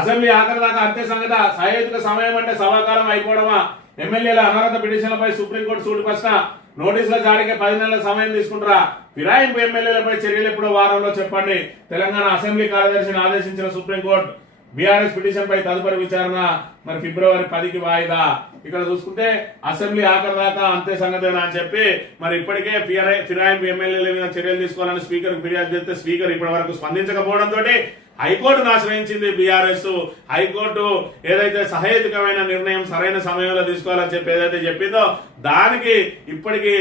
Assembly ఆఖరి దాకా అంతే సంగత. సహేతుక సమయం అంటే సభాకాలం అయిపోవడమా? ఎమ్మెల్యేల అనర్హత పిటిషన్లపై సుప్రీంకోర్టు సూటి ప్రశ్న. నోటీసుల జారీకి 10 నెలల సమయం తీసుకుంటారా? ఫిరాయింపు ఎమ్మెల్యేలపై చర్యలు ఎప్పుడో వారంలో చెప్పండి. తెలంగాణ అసెంబ్లీ కార్యదర్శిని ఆదేశించిన సుప్రీంకోర్టు. బీఆర్ఎస్ పిటిషన్ పై తదుపరి విచారణ మరి ఫిబ్రవరి 10కి వాయిదా. ఇక్కడ చూసుకుంటే అసెంబ్లీ ఆఖరి దాకా అంతే సంగతేనా అని చెప్పి మరి ఇప్పటికే ఫిరాయింపు ఎమ్మెల్యేల మీద చర్యలు తీసుకోవాలని స్పీకర్ ఫిర్యాదు చేస్తే స్పీకర్ ఇప్పటి వరకు స్పందించకపోవడంతో హైకోర్టును ఆశ్రయించింది బీఆర్ఎస్. హైకోర్టు ఏదైతే సహేతుకమైన నిర్ణయం సరైన సమయంలో తీసుకోవాలని చెప్పి ఏదైతే చెప్పిందో దానికి ఇప్పటికీ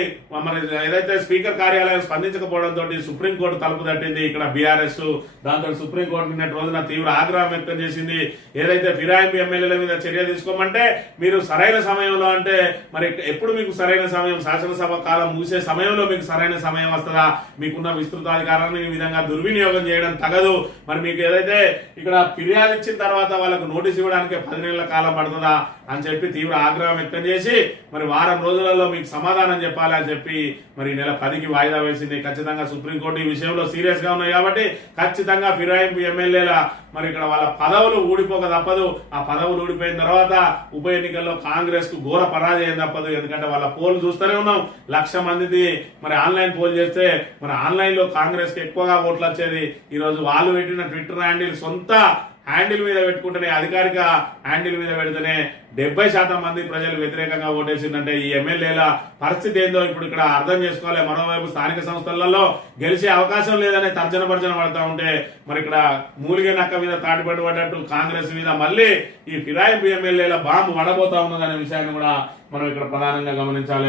మరి ఏదైతే స్పీకర్ కార్యాలయం స్పందించకపోవడంతో సుప్రీంకోర్టు తలుపు తట్టింది ఇక్కడ బీఆర్ఎస్. దాంతో సుప్రీంకోర్టు నిన్నటి రోజున తీవ్ర ఆగ్రహం వ్యక్తం చేసింది. ఏదైతే ఫిరాయింపు ఎమ్మెల్యేల మీద చర్య తీసుకోమంటే మీరు సరైన సమయంలో అంటే మరి ఎప్పుడు మీకు సరైన సమయం? శాసనసభ కాలం ముగిసే సమయంలో మీకు సరైన సమయం వస్తుందా? మీకున్న విస్తృతాధికారాన్ని ఈ విధంగా దుర్వినియోగం చేయడం తగదు. మరి మీకు ఏదైతే ఇక్కడ ఫిర్యాదు ఇచ్చిన తర్వాత వాళ్ళకు నోటీస్ ఇవ్వడానికి 10 నెలల కాలం పడుతుందా అని చెప్పి తీవ్ర ఆగ్రహం వ్యక్తం చేసి మరి వారం రోజులలో మీకు సమాధానం చెప్పాలి అని చెప్పి మరి నెల 10కి వాయిదా వేసింది. ఖచ్చితంగా సుప్రీంకోర్టు ఈ విషయంలో సీరియస్ గా ఉన్నాయి కాబట్టి ఖచ్చితంగా ఫిరాయింపు ఎమ్మెల్యేల మరి ఇక్కడ వాళ్ళ పదవులు ఊడిపోక తప్పదు. ఆ పదవులు ఊడిపోయిన తర్వాత ఉప ఎన్నికల్లో కాంగ్రెస్ కు ఘోర పరాజయం తప్పదు. ఎందుకంటే వాళ్ళ పోల్ చూస్తూనే ఉన్నాం. 1,00,000 మందిది మరి ఆన్లైన్ పోల్ చేస్తే మరి ఆన్లైన్ లో కాంగ్రెస్ కి ఎక్కువగా ఓట్లు వచ్చేది. ఈ రోజు వాళ్ళు పెట్టిన ట్విట్టర్ హ్యాండిల్ సొంత హ్యాండిల్ మీద పెట్టుకుంటేనే అధికారిక హ్యాండిల్ మీద పెడితేనే 70% మంది ప్రజలు వ్యతిరేకంగా ఓటేసిందంటే ఈ ఎమ్మెల్యేల పరిస్థితి ఏందో ఇప్పుడు ఇక్కడ అర్థం చేసుకోవాలి. మరోవైపు స్థానిక సంస్థలలో గెలిచే అవకాశం లేదనే తర్జన భర్జన పడతా ఉంటే మరి ఇక్కడ మూలిగే నక్క మీద తాటిపడి పడ్డట్టు కాంగ్రెస్ మీద మళ్ళీ ఈ ఫిరాయింపు ఎమ్మెల్యేల బాంబు పడబోతా ఉన్నదనే విషయాన్ని కూడా మనం ఇక్కడ ప్రధానంగా గమనించాలి.